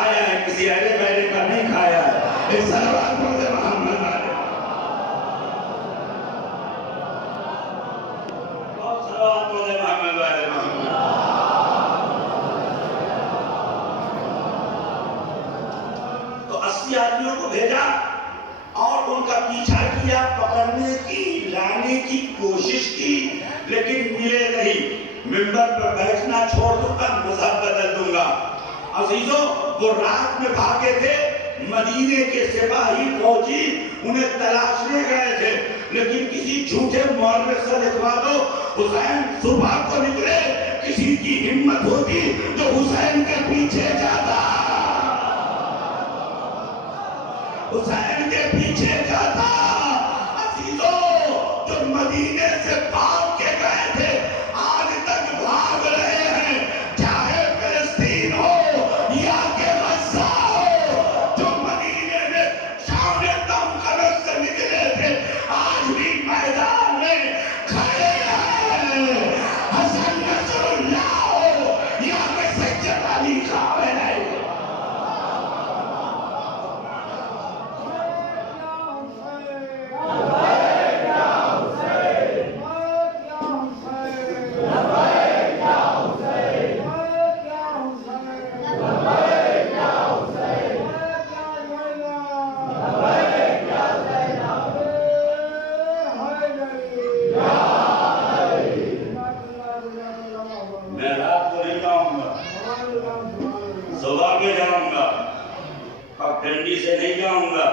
کھایا ہے، کسی اہل بیرے کا نہیں کھایا ہے۔ اس سلوات پڑھ دے محمد والے، بہت سلوات پڑھ دے محمد والے محمد۔ تو 80 آدمیوں کو بھیجا اور ان کا پیچھا کیا، پکڑنے کی، لانے کی کوشش کی، لیکن ملے نہیں۔ منبر پر بیٹھنا چھوڑ دوں گا، مذہب بدل دوں گا۔ عزیزوں، وہ رات میں بھاگے تھے، مدینے کے سپاہی فوجی انہیں تلاشنے گئے تھے، لیکن کسی جھوٹے مورخ سے لکھوا دو حسین صبح کو نکلے، کسی کی ہمت ہوتی جو حسین کے پیچھے جاتا، حسین کے پیچھے جاتا۔ عزیزوں، جو مدینے سے بھاگ کے گئے تھے آج تک بھاگ رہے ہیں، چاہے فلسطین ہو یا کہ غزہ ہو، جو مدینے میں شام دم خرچ سے نکلے تھے آج بھی میدان میں کھڑے ہیں۔ حسن نصر اللہ ہو یا کہ سید علی خامنہ ہی۔ میں رات کو نہیں جاؤں گا، صبح میں جاؤں گا، پگڈنڈی سے نہیں جاؤں گا،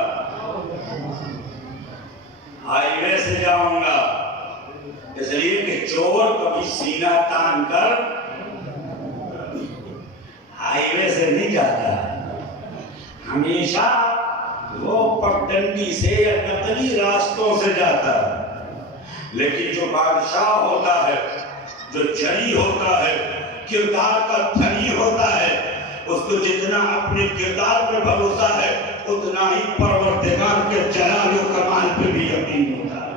ہائی وے سے جاؤں گا، اس لیے کہ چور کبھی سینہ تان کر ہائی وے سے نہیں جاتا، ہمیشہ وہ پگڈنڈی سے یا نقلی راستوں سے جاتا ہے۔ لیکن جو بادشاہ ہوتا ہے، جو جری ہوتا ہے، کردار کا دھنی ہوتا ہے، اس کو جتنا اپنے کردار پہ بھروسہ ہے اتنا ہی پروردگار کے جلال و کمال پہ بھی یقین ہوتا ہے۔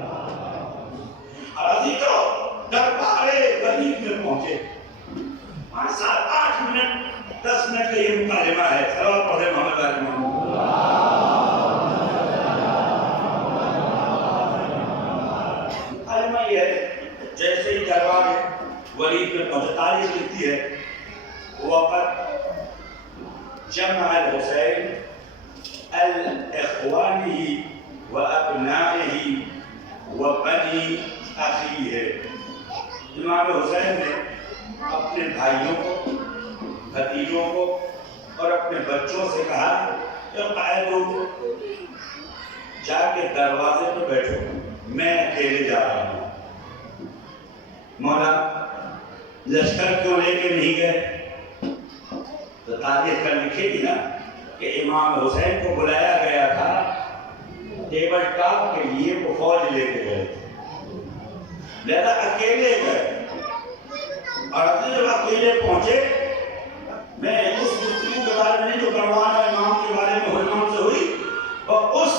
اور عزیزوں، دربارے غریب میں پہنچے، 5 7 8 منٹ 10 منٹ کا یہ مکالمہ ہے، صلوات پڑھے محمد علی محمد۔ مکالمہ یہ ہے، جیسے ہی دربار ولید میں پہنچے، تاریخ لکھتی ہے وقت جمع الحسین الاخوانه وابنائه وبنی اخیہ۔ امام حسین نے اپنے بھائیوں کو، بھتیجوں کو اور اپنے بچوں سے کہا کہ قائد ہو، جا کے دروازے پہ بیٹھو، میں اکیلے جا رہا ہوں۔ مولا لشکر کیوں لے کے نہیں گئے؟ تو تاریخ کا لکھے گی نا کہ امام حسین کو بلایا گیا تھا ٹیبل ٹاپ کے لیے، وہ فوج لے کے گئے تھے، لہذا اکیلے گئے۔ اور جب اکیلے پہنچے، میں اس گفتگو کے بارے میں نہیں جو کروان امام کے بارے میں امام سے ہوئی، اور اس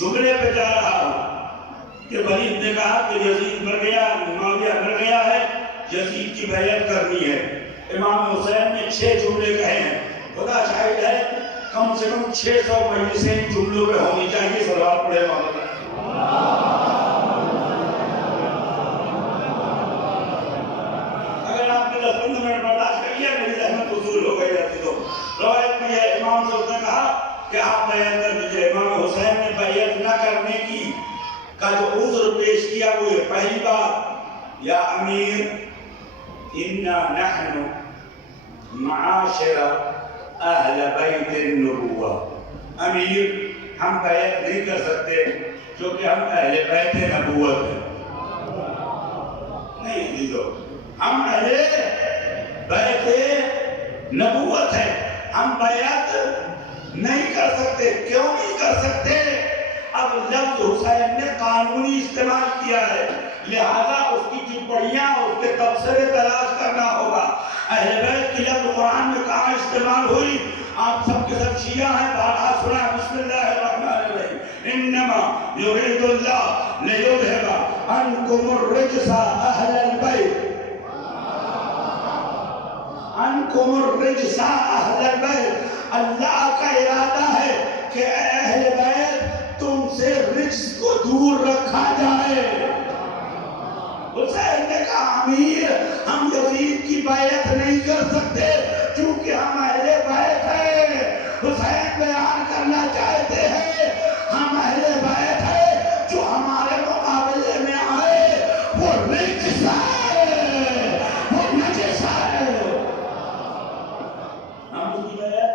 جملے پہ جا رہا ہوں کہ ولید نے کہا کہ یزید مر گیا، معاویہ مر گیا ہے، یزید کی بیعت کرنی ہے۔ امام حسین نے 6 جملے کہے ہیں، خدا شاہد ہے کم سے کم 600 مجلسیں ان جملوں پہ ہونی چاہیے۔ صلوات پڑھے محمد۔ اگر آپ نے 10-15 منٹ برداشت کر لیا، میری زحمت وصول ہو گئی رہتی تو۔ روایت میں یہ امام سے اس نے کہا کہ آپ بیعت کر دیجئے۔ امام حسین نے بیعت نہ کرنے کی کا جو عذر پیش کیا وہ یہ پہلی بات، یا امیر انا نحن معاشر اہل بیت النبوہ، امیر ہم بیعت نہیں کر سکتے کیونکہ ہم اہل بیت نبوت ہیں۔ نہیں دیدو، ہم اہل بیت نبوت ہیں، ہم بیعت نہیں کر سکتے۔ کیوں نہیں کر سکتے؟ اب لفظ حسین نے قانونی استعمال کیا ہے، لہذا اس کی ٹپڑیاں، اس کے تبصرے تلاش کرنا ہوگا۔ اہل بیت کی لفظ قرآن میں کہاں استعمال ہوئی؟ آپ سب کے سب شیعہ ہیں، بارہا سنا ہے۔ بسم اللہ الرحمن الرحیم، انما یرید اللہ لیذھب عنکم الرجس اہل البیت، عنکم الرجس اہل البیت، اللہ کا ارادہ ہے کہ اے اہل بیت تم سے رجس کو دور رکھا جائے۔ حسین نے کہا امیر ہم یزید کی بیعت نہیں کر سکتے چونکہ ہم اہل بیت ہیں۔ حسین بیان کرنا چاہتے ہیں ہم اہل بیت ہیں، جو ہمارے مقابلے میں آئے وہ رجس ہے، وہ نجس ہے، ہم اس کی بیعت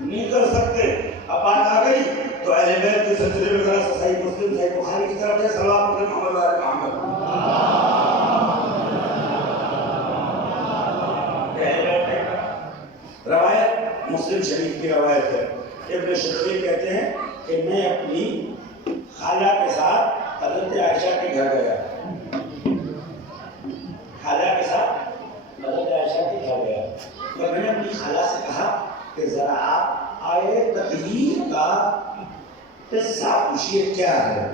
نہیں کر سکتے۔ اب بات آ گئی تو اہل بیت کے سلسلے میں ذرا سا صحیح مسلم صحیح بخاری کی طرف سے سلام علیکم محمد وعلیہ محمد۔ روایت مسلم شریف کی روایت ہے، ابن شقیق کہتے ہیں کہ میں اپنی خالہ کے ساتھ حضرت عائشہ کے گھر گیا، خالہ کے ساتھ حضرت عائشہ کے گھر گیا اور میں نے اپنی خالہ سے کہا کہ ذرا آپ آئے تطہیر کا قصہ پوچھیے کیا ہے۔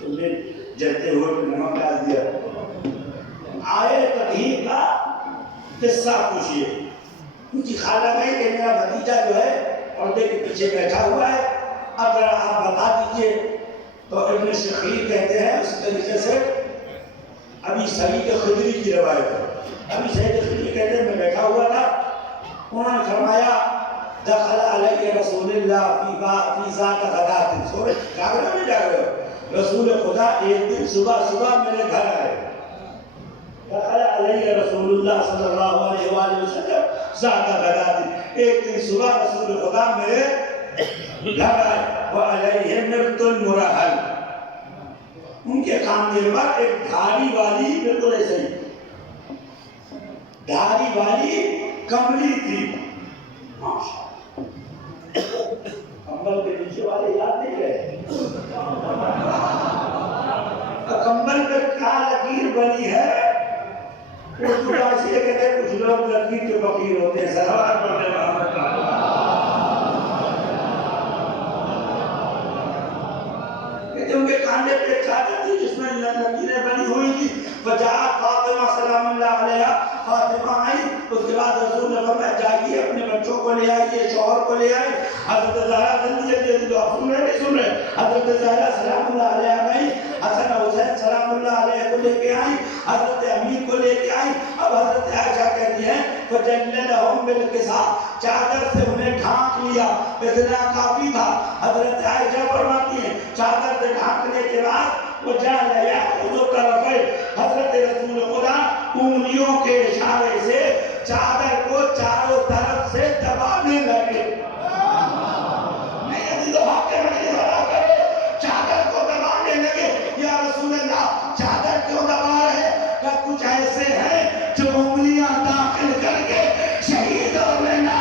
تم نے جلتے ہوئے نمک ڈال دیا، آئے تطہیر کا قصہ پوچھیے۔ ان کی خالہ میں کہ میرا بھتیجا جو ہے پردے کے پیچھے بیٹھا ہوا ہے، اب ذرا آپ بتا دیجئے۔ تو ابن شقیق کہتے ہیں اس طریقے سے ابھی سعید خدری کی روایت ہے، ابھی سعید خدری کہتے ہیں میں بیٹھا ہوا تھا، انہوں نے فرمایا دخل علیہ رسول اللہ فی ذات غدات، سورج جاگ رہے ہو نہیں جاگ رہے ہو، رسول خدا ایک دن صبح میرے گھر آئے، دخل علیہ رسول اللہ صلی اللہ علیہ وآلہ وسلم ذات غدات، ایک دن صبح رسول خدا میرے گھر آئے، وعلیہ مرد مرحل، ان کے کاندھے پر ایک دھاری والی، بالکل ایسے ہی دھاری والی کملی تھی، کمبل کے نیچے والے یاد نہیں رہے، کمبل پہ کیا لکیر بنی ہے، اردو راسی کہتے ہیں کچھ لوگ لکیر کے فقیر ہوتے ہیں، صلوات پڑھنے محمد کا، کہتے ہیں ان کے کاندھے پہ ایک چادر تھی جس میں لکیریں بنی ہوئی تھی، فجاءت فاطمہ سلام اللہ علیہا، فاطمہ آئی، اس کے بعد رسول نے فرمایا جائیے اپنے بچوں کو لے آئیے، شوہر کو لے آئے، حضرت زہرا جلدی تو آپ سن رہے نہیں سن رہے، حضرت زہرا سلام اللہ علیہ گئی، حسن حسین سلام اللہ علیہ کو لے کے آئی، حضرت امین کو لے کے آئی، اب حضرت عائشہ کہتی ہیں فجللہم بالقصا، چادر سے انہیں ڈھانک لیا، اتنا کافی تھا، حضرت عائشہ فرماتی ہیں چادر سے ڈھانکنے کے بعد وہ جان لیا خود طرف ہے، حضرت رسول خدا انگلیوں کے اشارے سے چادر کو چاروں طرف سے دبانے لگے، نہیں عزیزو آپ کے مجلس والا کرو، چادر کو دبانے لگے، یا رسول اللہ چادر کیوں دبا رہے، کہ کچھ ایسے ہیں جو انگلیاں داخل کر کے شہید ہو لینا،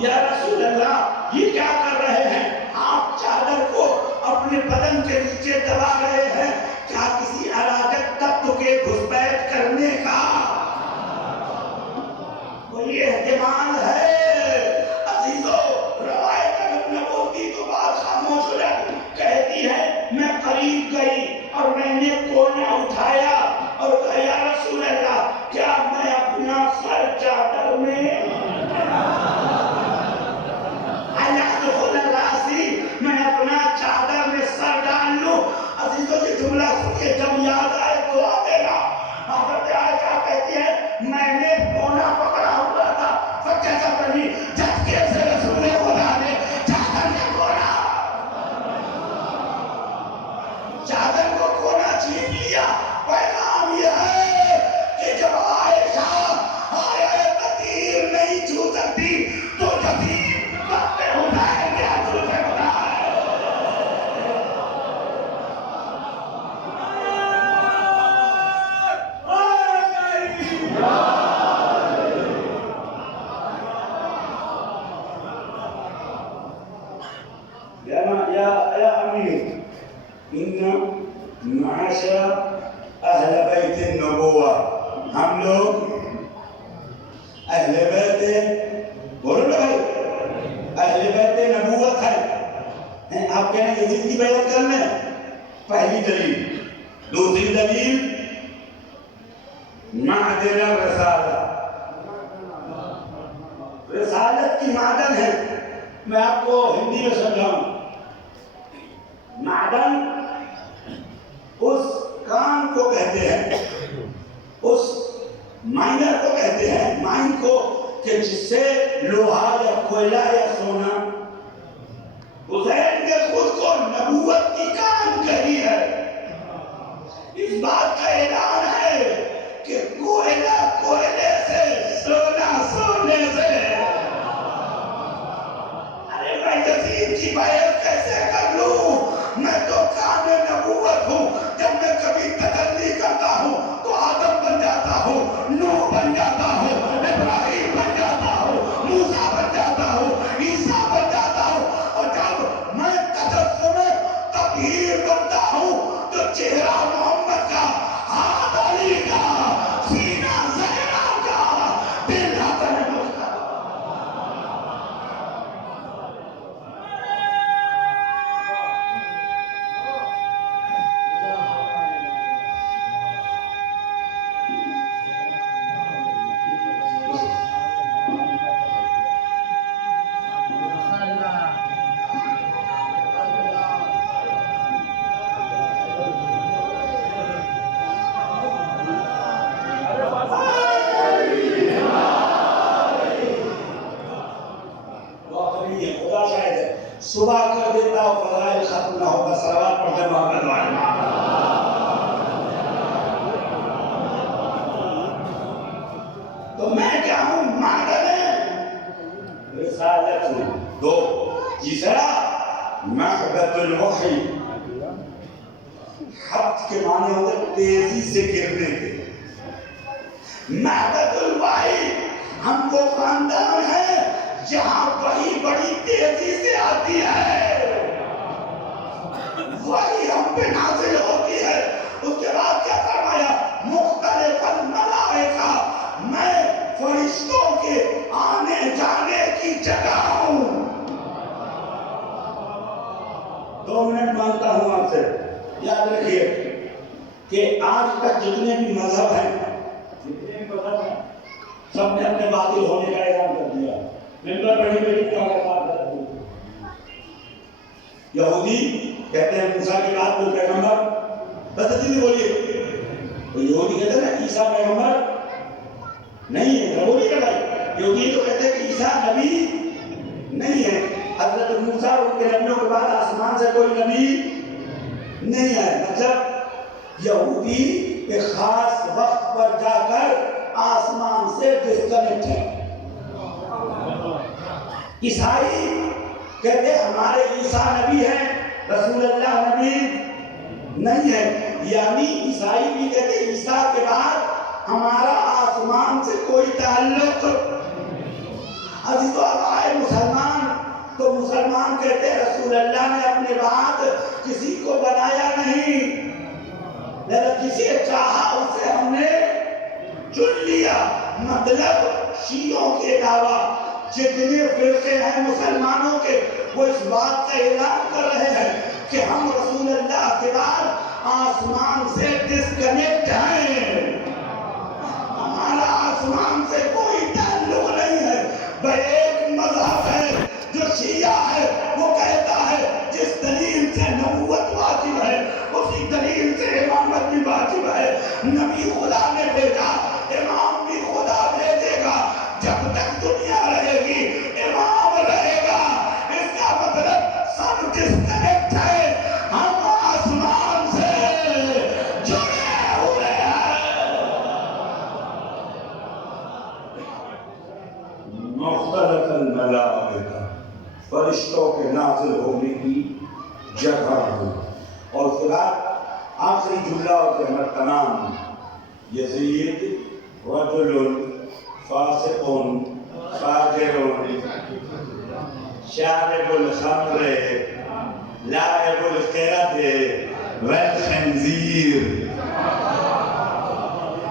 یا رسول اللہ یہ کیا کر رہے ہیں، آپ چادر کو اپنے بدن کے نیچے دبا رہے ہیں، کیا کسی علاجت تتو کے گھسپیٹ کرنے کا کوئی احتمال ہے؟ عزیزو روایت اگر نہ بولتی تو بات خاموش ہو جاتی، کہتی ہے میں قریب گئی اور میں نے کونا اٹھایا اور کہا یا رسول اللہ کیا میں اپنا سر چادر میں میں اپنا چادر میں سر ڈال لوں؟ عزیزوں یہ جملہ سنیے، جب یاد آئے دعا دینا، حضرت عائشہ کہتی ہے میں نے کونا پکڑا ہوا تھا، فجأة پڑھی جھٹکے سے رسول خدا نے چادر میں چادر کو کونا چھین لیا۔ پیغام یہ ہے کہ جب عائشہ آئے تطہیر نہیں چھو سکتی تو تطہیر کرتے ہوتا ہے کیا چھو سکتا ہے؟ یا امیر ان معاشر اہل بیت النبوہ، ہم لوگ اہل بیت، بولو نا بھائی، اہل بیت نبوت ہے۔ آپ کہنا یزید کی بیعت کر لیں، پہلی دلیل۔ دوسری دلیل معدن الرسالہ، رسالت کی معدن ہے۔ میں آپ کو ہندی میں سمجھاؤں، معدن اس کان کو کہتے ہیں، اس مائنر کو کہتے ہیں، مائن کو، کہ جس سے لوہا یا کوئلہ یا سونا۔ حسین نے خود کو نبوت کی کان کہی ہے۔ اس بات کا اعلان ہے کہ کوئلہ کوئلے سے، سونا سونے سے۔ ارے میں یزید کی بیعت کیسے کر لوں؟ میں تو کان نبوت ہوں۔ جب میں کبھی تجلی کرتا ہوں تو آدم بن جاتا ہوں، نوح بن جاتا ہوں، ابراہیم بن جاتا ہوں، موسیٰ بن جاتا ہوں، عیسیٰ بن جاتا ہوں۔ اور جب میں تجسم تطہیر بنتا ہوں تو چہرہ محمد کا، ہاتھ علی کا، سینہ زہرا کا، دل حسن مصطفیٰ۔ صبح کر دیتا ہوں، فضائل ختم نہ ہوگا، صلوات پڑھتے محمد والے۔ تو میں کیا ہوں؟ معدن رسالت ہوں۔ دو، تیسرا محبت الوحی، حبت کے معنی ہوتے تیزی سے گرنے کے۔ محبت الوحی، ہم وہ خاندان ہیں جہاں وحی بڑی تیزی سے آتی ہے، وحی ہم پہ نازل ہوتی ہے۔ اس کے بعد کیا فرمایا؟ مختلف الملائکہ، میں فرشتوں کے آنے جانے کی جگہ ہوں۔ 2 منٹ مانگتا ہوں آپ سے، یاد رکھیے کہ آج تک جتنے بھی مذہب ہیں، سب نے اپنے باطل ہونے کا اعلان کر دیا۔ ممبر بڑی بڑی یہودی کہتے ہیں موسیٰ کی بات کو پیغمبر، بس جی بولیے، یہودی کہتے ہیں عیسیٰ پیغمبر نہیں ہے، بولیے نا بھائی، یہودی تو کہتے ہیں کہ عیسیٰ نبی نہیں ہے۔ حضرت موسیٰ ان کے نبیوں کے بعد آسمان سے کوئی نبی نہیں ہے۔ مطلب یہودی ایک خاص وقت پر جا کر آسمان سے ڈسکنیکٹ ہے۔ عیسائی کہتے ہمارے عیسیٰ نبی ہیں، رسول اللہ نبی نہیں ہے۔ یعنی عیسائی بھی کہتے عیسیٰ کے بعد ہمارا آسمان سے کوئی تعلق۔ عزیز و عزیز مسلمان، تو مسلمان کہتے رسول اللہ نے اپنے بعد کسی کو بنایا نہیں، لیکن کسی چاہا اسے ہم نے چن لیا۔ مطلب شیعوں کے علاوہ جتنے فرقے ہیں مسلمانوں کے، وہ اس بات کا اعلان کر رہے ہیں کہ ہم رسول اللہ کے بعد آسمان سے ڈسکنیکٹ ہیں، ہمارا آسمان سے کوئی تعلق نہیں ہے۔ بھائی ایک مذہب ہے جو شیعہ ہے، وہ کہتا ہے جس دلیل سے نبوت واجب ہے اسی دلیل سے امامت بھی واجب ہے۔ نبی خدا نے بھیجا، امام بھی خدا بھیجے گا۔ جب تک دنیا رہے گی امام رہے گا۔ اس کا مطلب سب ڈسکنیکٹ ہے، ہم آسمان سے جڑے ہوئے ہیں۔ مختلف الملائکہ، فرشتوں کے نازل ہونے کی جگہ ہو۔ اور اس کے بعد آخری جملہ اور جملہ تمام، یزید رجل فاسق فاجر شارب الخمر لاعب القرد والخنزیر.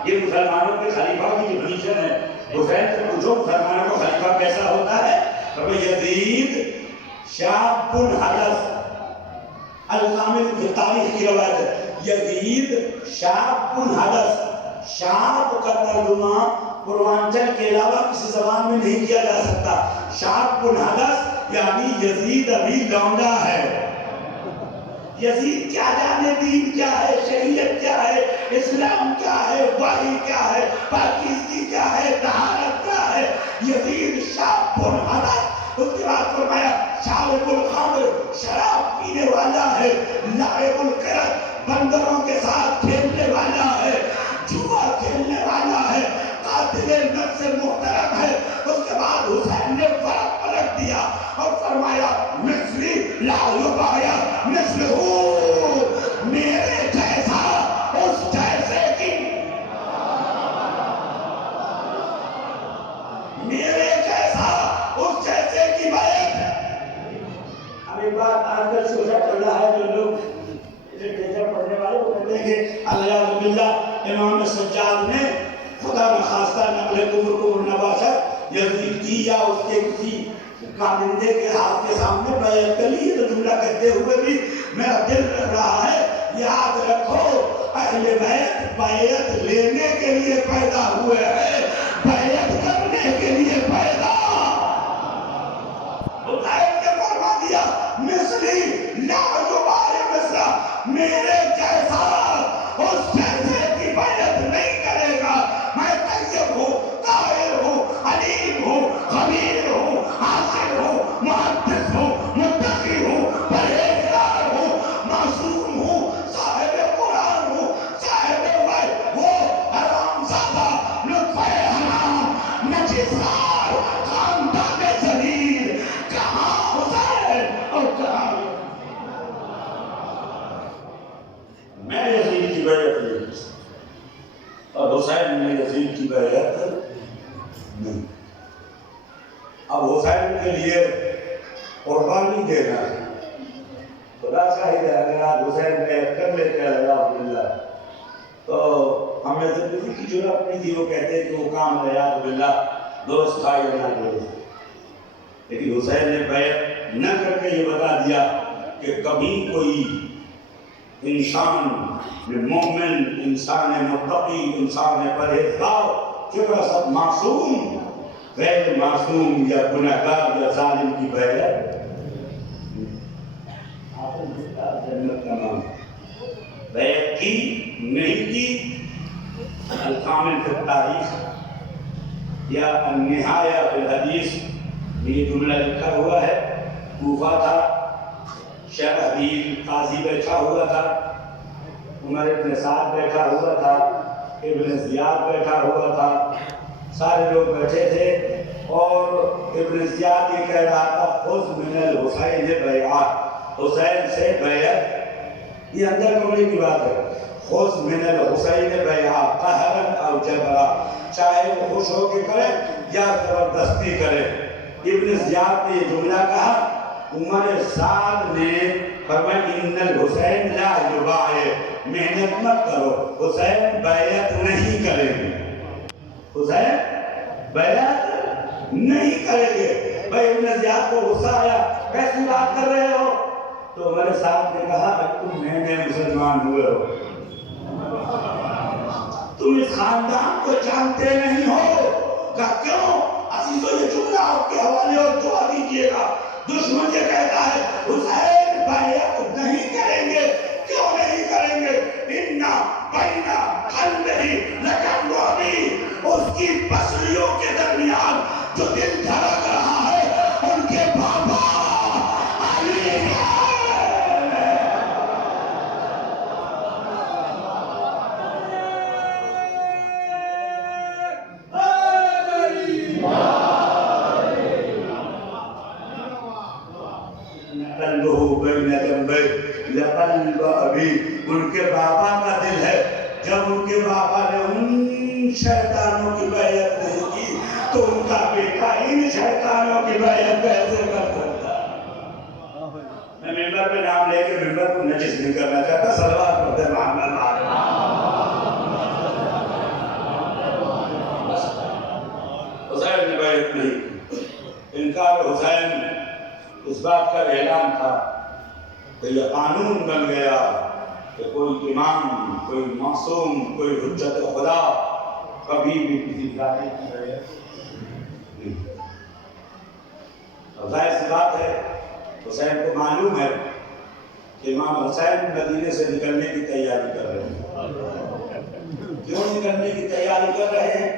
یہ مسلمانوں کے خلیفہ کی ڈیفینیشن ہے. حسین سے پوچھو مسلمانوں کا خلیفہ کیسا ہوتا ہے؟ یزید شاب حدث. الکامل کی تاریخ کی روایت ہے یزید شاب حدث. شاب کا ترجمہ پوروانچل کے علاوہ کسی زبان میں نہیں کیا جا سکتا. شاب حدث یعنی یزید ابھی لونڈا ہے. یزید کیا جانے دین کیا ہے، شریعت کیا ہے، اسلام کیا ہے، وحی کیا ہے، پاکیزگی کیا ہے، طہارت کیا ہے. یزید شاب حدث. اس کے بعد فرمایا شارب الخمر، شراب پینے والا ہے. لاعب القرد، بندروں کے ساتھ کھیلنے والا ہے. جوا کھیلنے والا ہے. قاتل نفس محترم ہے. اس کے بعد حسین نے فرق پلٹ دیا اور فرمایا مثلی لا یبایا مثلہ، میرے جیسا اس جیسے کی، میرے جیسا اس جیسے کی بیعت. اب ایک بات آج کل سوچا چل رہا ہے، جو لوگ پڑھنے والے وہ کہتے ہیں کہ اللہ باللہ امام سجاد نے خدا نخواستہ نقل کفر کو نواشت یزید کی یا اس کے کسی کامندے کے ہاتھ کے سامنے بیعت کر لی. تو جملہ کہتے ہوئے بھی میرا دل رہ رہا ہے، یاد رکھو اہل بیعت بیعت لینے کے لیے پیدا ہوئے ہیں، بیعت کرنے کے لیے پیدا. حسین نے فرما دیا مثلی لا یبایا مثلہ، میرے جیسا اس جیسے کی بیعت نہیں کرے گا. میں طیب ہوں، طاہر ہوں، علیم ہوں، خبیر ہوں، عاقل ہوں، محدث ہوں، متقی ہوں، پرہیزگار ہوں، معصوم ہوں، صاحب قرآن ہوں، صاحب وحی. وہ حرام زادہ، لطفِ حرام، نجسار، خاندان ذلیل، کہاں حسین اور کہاں میں یزید کی بیعت نہیں اور حسین نے یزید کی بیعت نہیں. اب حسین کے لیے قربانی دینا خدا شاہد ہے. اگر آپ حسین بیعت کر لیتے ہیں الحمدللہ تو ہمیں زندگی کی جرأت نہیں تھی. وہ کہتے ہیں کہ وہ کام الحمدللہ درست تھا یا نہ درست. لیکن حسین نے بیعت نہ کر کے یہ بتا دیا کہ کبھی کوئی انسان مومن، انسان متقی، انسان پرہیزگار چونکہ سب معصوم، غیر معصوم یا گنہگار یا ظالم کی بیعت جنت کا نام بیعت کی نہیں کی. الکامل فی التاریخ یا النہایہ فی الحدیث یہ جملہ لکھا ہوا ہے. کوفہ تھا، شرحبیل قاضی بیٹھا ہوا تھا، عمر ابن سعد بیٹھا ہوا تھا، ابن زیاد بیٹھا ہوا تھا، سارے لوگ بیٹھے تھے اور ابن زیاد یہ کہہ رہا تھا خذ من الحسین بیعت، حسین سے بیعت. یہ اندر کمرے کی بات ہے. خذ من الحسین بیعت قہرا او جبرا، چاہے وہ خوش ہو کے کرے یا زبردستی کرے. ابن زیاد نے یہ جملہ کہا. عمر سعد نے فرمایا ان الحسین لا یباع، محنت مت کرو، حسین بیعت نہیں کریں گے، حسین بیعت نہیں کریں گے. بھائی ابن زیاد کو غصہ آیا، کیسی بات کر رہے ہو؟ تو عمر سعد نے کہا تم نئے نئے مسلمان ہوئے ہو، تم اس خاندان کو جانتے نہیں ہو. کہا کیوں؟ عزیزو یہ جملہ آپ کے حوالے اور دعا دیجیے گا. دشمن یہ کہتا ہے حسین بیعت نہیں کریں گے. کیوں نہیں کریں گے؟ اِنَّا بَيْنَ قَلْبِهِ لَكَمْرُعْبِهِ، اس کی پسلیوں کے درمیان جو دل دھڑک رہا ہے ان کے بابا علی ہے. لقلب ابی، ان کے بابا کا دل ہے. جب ان کے بابا نے ان شیطانوں کی بیعت نہیں کی تو ان کا بیٹا ان شیطانوں کی بیعت کیسے کر سکتا؟ میں ممبر پہ نام لے کے ممبر کو نجس نہیں کرنا چاہتا، صلوات پڑھتے محمد حسین نے بیعت نہیں کی۔ انکار حسین اس بات کا اعلان تھا کہ یہ قانون بن گیا کہ کوئی امام، کوئی معصوم، کوئی حجت خدا کبھی بھی کسی ذاتی کی بیعت نہیں۔ اور ظاہر سی بات ہے حسین کو معلوم ہے کہ امام حسین مدینے سے نکلنے کی تیاری کر رہے ہیں۔ کیوں نکلنے کی تیاری کر رہے ہیں؟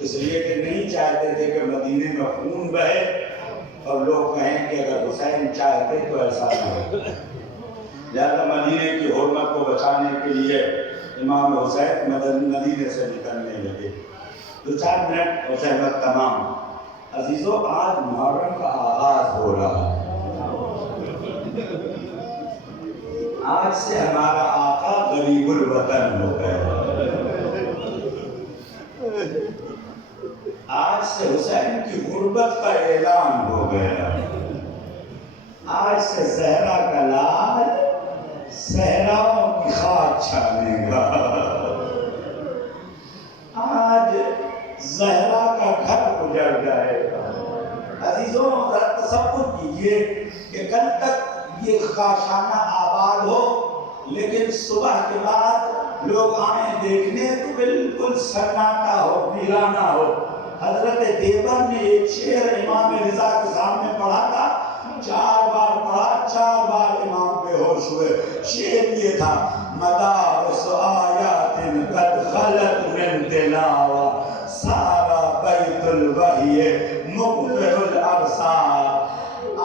اس لیے کہ نہیں چاہتے تھے کہ مدینے میں خون بہے اور لوگ کہیں کہ اگر حسین چاہتے تو ایسا نہ ہو۔ لہذا مدینے کی حرمت کو بچانے کے لیے امام حسین مدینے سے نکلنے لگے۔ 2-4 منٹ اور زحمت تمام۔ عزیزو، آج محرم کا آغاز ہو رہا ہے۔ آج سے ہمارا آقا غریب الوطن ہو گیا۔ آج سے حسین کی غربت کا اعلان ہو گیا۔ آج سے زہرا کا لال صحراؤں کی خاک چھانے گا۔ آج زہرا کا گھر اجڑ جائے گا۔ عزیزوں، ذرا تصور کیجئے کہ کل تک یہ خاشانہ آباد ہو، لیکن صبح کے بعد لوگ آئیں دیکھنے تو بالکل سناٹا ہو، ویرانہ ہو۔ حضرت دیوبند نے ایک شعر امام رضا کے سامنے پڑھا تھا، 4 بار پڑھا، 4 بار امام بے ہوش ہوئے۔ شعر یہ تھا: مدارس آیات قد خلت من تلاوہ، سارا بیت الوحی مقبل الابصار۔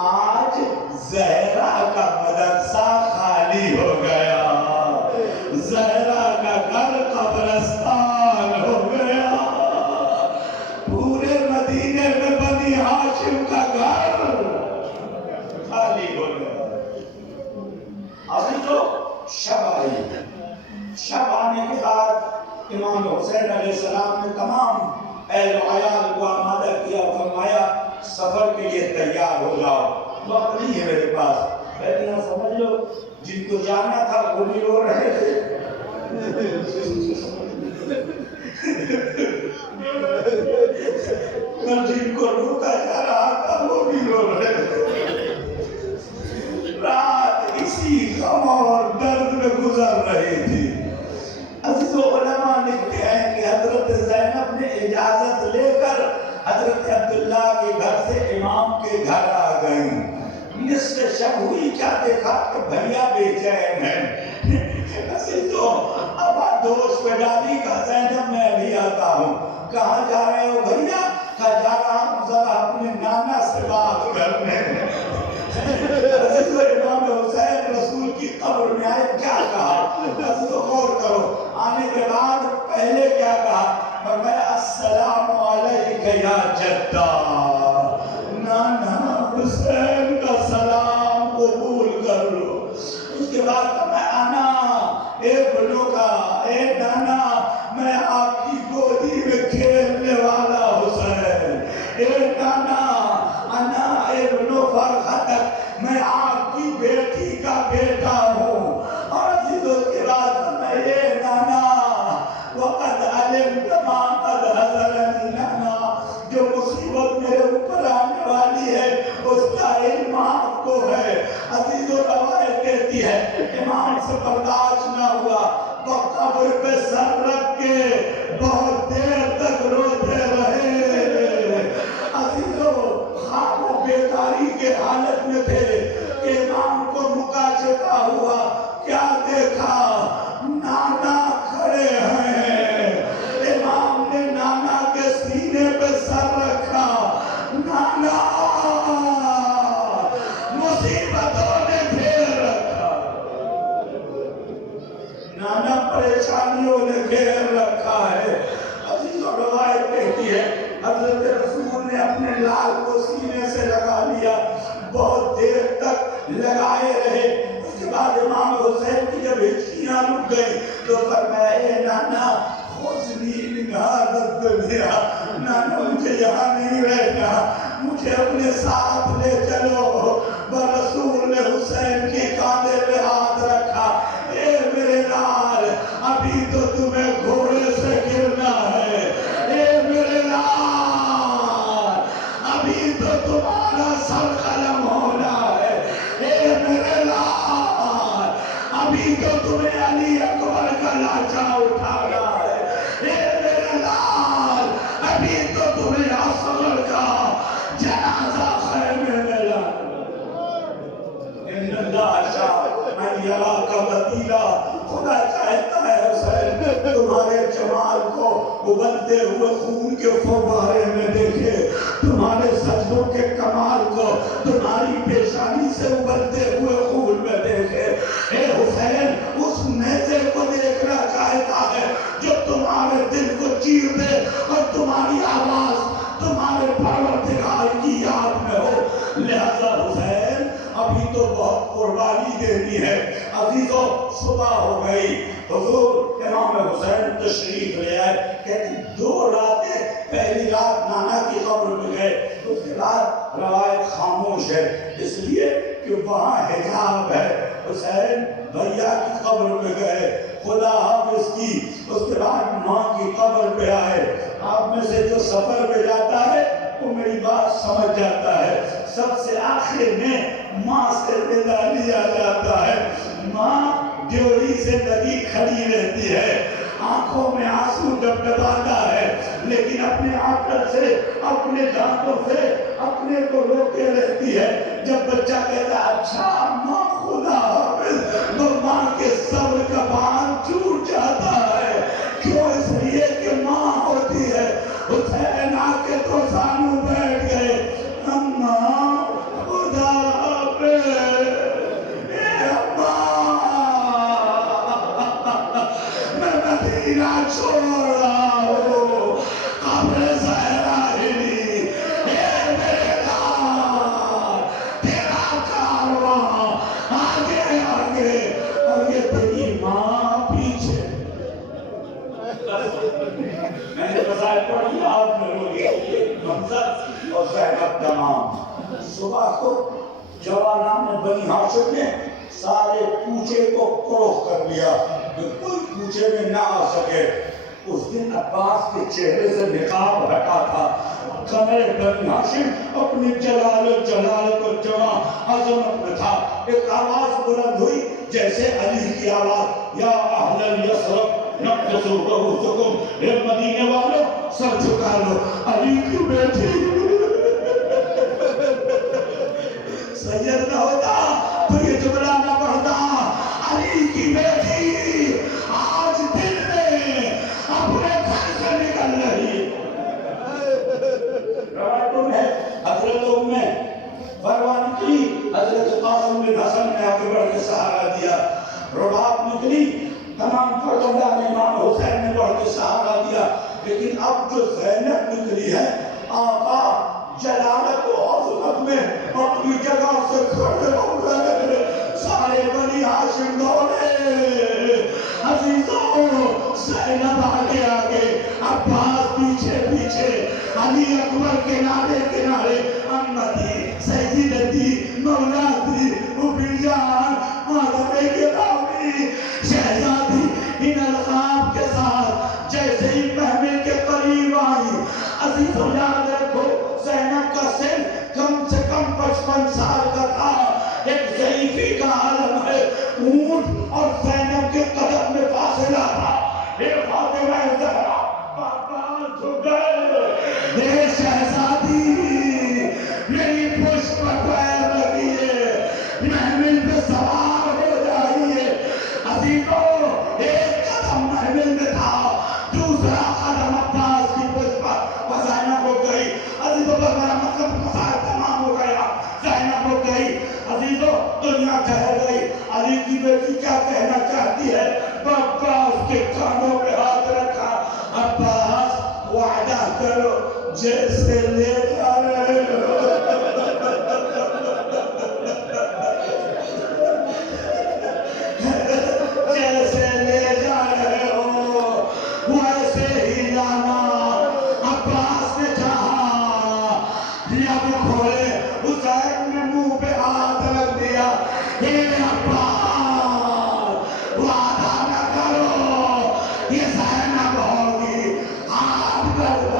آج زہرا کا مدرسہ خالی ہو گیا، زہرا کا گھر قبرستان ہو گیا، پورے مدینے میں بنی ہاشم کا گھر خالی ہو گیا۔ ابھی تو شب آئی، شب آنے کے بعد امام حسین علیہ السلام نے تمام اہل و عیال کو آمادہ کیا، فرمایا سفر کے لیے تیار ہو جاؤ، وقت نہیں ہے میرے پاس۔ اتنا سمجھ لو جن کو جانا تھا وہ بھی رو رہے تھے، جن کو روکا جا رہا تھا وہ بھی رو رہے تھے۔ رات اسی غم اور درد میں گزر رہی تھی۔ عزیز و علماء لکھتے ہیں کہ حضرت زینب نے اجازت لے کر حضرت عبداللہ کے گھر سے امام کے گھر آ گئیں۔ نصف شب ہوئی، کیا دیکھا کہ بھیا بے چین ہے۔ عزیزو، اب دوش پہ ڈالی کا زینب میں ابھی آتا ہوں۔ کہاں جا رہے ہو بھیا؟ کہا جا رہا ہوں ذرا اپنے نانا سے بات کرنے۔ عزیزو، امام حسین رسول کی قبر میں آئے، کیا کہا؟ عزیزو غور کرو، آنے کے بعد پہلے کیا کہا؟ فرمایا السلام علیک یا جدہ، نانا حسین کا سلام قبول کر لو۔ اس کے بعد فرمایا انا ابنو کا، اے نانا میں آپ کی گودی میں کھیلنے والا حسین، اے نانا انا ابنو فرحتک، میں آپ کی بیٹی کا بیٹا ہوں۔ اور عزیز اس کے بعد میں اے نانا وقد علمت ما قد حضرنی، نانا جو مصیبت میرے اوپر آنے والی ہے اس کا علم آپ کو ہے۔ عزیز و روایت کہتی ہے امام سے برداشت نہ ہوا، وہ قبر پہ سر رکھ کے بہت دیر تک روتے رہے۔ عزیزو، خواب و بیداری کے حالت میں تھے کہ امام کو مکاشفہ ہوا، کیا دیکھا؟ نانا کھڑے ہیں۔ امام نے نانا کے سینے پہ سر رکھا۔ نانا، مصیبتوں نے گھیر رکھا، نانا پریشانیوں نے گھیر رکھا ہے۔ عزیز و روایت کہتی ہے حضرت رسول نے اپنے لال کو سینے سے لگا لیا، بہت دیر تک لگائے رہے۔ اس کے بعد امام حسین کی جب ہچکیاں رک گئی تو فرمایا اے نانا خذنی من ھذا الدنیا، نانا مجھے یہاں نہیں رہنا، مجھے اپنے ساتھ لے چلو۔ رسول نے حسین کے کاندھے پہ ہاتھ رکھا، اے میرے لال ابھی تو تمہیں گھوڑے سے گرنا ہے، اے میرے لال ابھی تو تمہارا سر قلم ہونا ہے، اے میرے لال ابھی تو تمہیں علی اکبر کا لاچا اٹھانا ہے، اے میرے لال ابھی تو تمہیں اصغر کا جنازہ خیمے میں لانا ہے۔ ان اللہ شاء ان یراک بدیلا، خدا چاہتا ہے حسین تمہارے جمال کو ابلتے ہوئے خون کے فوارے میں دیکھے، تمہارے سجدوں کے کمال کو تمہاری پیشانی سے ابلتے ہوئے خون میں دیکھے۔ اے حسین اس نیزے کو دیکھنا چاہتا ہے جو تمہارے دل کو چیر دے اور تمہاری آواز تمہارے پروردگار کی یاد میں ہو۔ لہذا حسین ابھی تو بہت قربانی دینی ہے۔ عزیزو صبح ہو گئی، حضور امام حسین تشریف لے آئے، کہتے 2 راتیں، پہلی رات نانا کی قبر میں گئے، اس کے بعد روایت خاموش ہے اس لیے کہ وہاں حجاب ہے۔ حسین بھیا کی قبر میں گئے، خدا حافظ کی، اس کے بعد ماں کی قبر پہ آئے۔ آپ میں سے جو سفر پہ جاتا ہے وہ میری بات سمجھ جاتا ہے، سب سے آخر میں ماں سے ودا لیا جاتا ہے۔ ماں ڈیوڑی سے لگی کھڑی رہتی ہے، آنکھوں میں آنسو ڈبڈباتا ہے، لیکن اپنے آنکھوں سے اپنے دانتوں سے اپنے کو روکے رہتی ہے۔ جب بچہ کہتا ہے اچھا ماں خدا حافظ، تو ماں کے صبر کا باندھ ٹوٹ جاتا ہے۔ کیوں؟ اس لیے کہ ماں ہوتی ہے۔ حسین آ کے تو سانو بیٹھ گئے، اماں خدا حافظ، اے اماں میں مدینہ چھوڑ رہا ہوں، قبر زہرا ہلی، اے میرے لال تیرا کارواں آگے آگے، اور یہ تیری ماں پیچھے۔ میں نے بتایا پڑھی آپ میں روئی منظر اور زینب تمام۔ صبح کو جوانان بنی ہاشم نے سارے کوچے کو کروخ کر لیا کہ کوئی کوچے میں نہ آ سکے۔ اس دن عباس کے چہرے سے نقاب ہٹا تھا۔ قمر بنی ہاشم اپنی جلال و جلالت و جمع عظمت میں تھا۔ ایک آواز بلند ہوئی جیسے علی کی آواز، یا اہل الیثرب نقصوا رؤوسکم، اے مدینے والوں سر جھکا لو، علی کی بیٹی۔ سید نہ ہوتا تو یہ جملہ نہ پڑھتا، علی کی بیٹی آج دل میں اپنے گھر سے نکل رہی۔ روایتوں میں حضرت فروہ نکلی، حضرت قاسم بن حسن نے آگے بڑھ کے سہارا دیا۔ رباب نکلی، تمام فرزندان امام حسین نے بڑھ کے سہارا دیا۔ لیکن اب جو زینب نکلی ہے، آقا جلالت و عظمت میں اپنی جگہ سے کھڑے ہو گئے، سارے بنی ہاشم دوڑے۔ عزیزوں زینب آگے آگے، عباس پیچھے پیچھے، علی اکبر کنارے کنارے، امتی سیدتی مولاتی ابی جان مادر گرامی شہزادی ان القاب کے ساتھ جیسے ہی محمل کے قریب آئی۔ عزیزوں یاد رکھو زینب کا سن کم سے کم 55 سال کا تھا۔ ایک ضعیفی کا عالم ہے، اونٹ اور زینب کے قدم میں فاصلہ تھا۔ اے فاطمہ زہرا پاپا جھک گئے، اے شہزادی میری پشت پر پیر لگیے، محمل پہ سوار ہو جائیے۔ عزیزوں ایک قدم محمل میں تھا، دوسرا قدم عباس کی پشت پر زینب ہو گئی۔ عزیزوں پر میرا مطلب مسائل تمام ہو گیا، زینب ہو گئی۔ عزیزوں دنیا ٹھہر گئی، علی کی بیٹی کیا کہنا چاہتی ہے؟ عباس کے کانوں پہ ہاتھ رکھا، عباس وعدہ کرو جیسے لے جا رہے ہو، جیسے لے جا رہے ہو ویسے ہی لانا۔ عباس نے چاہا لب کھولے، حسین نے منہ پہ ہاتھ رکھ دیا، ہمارے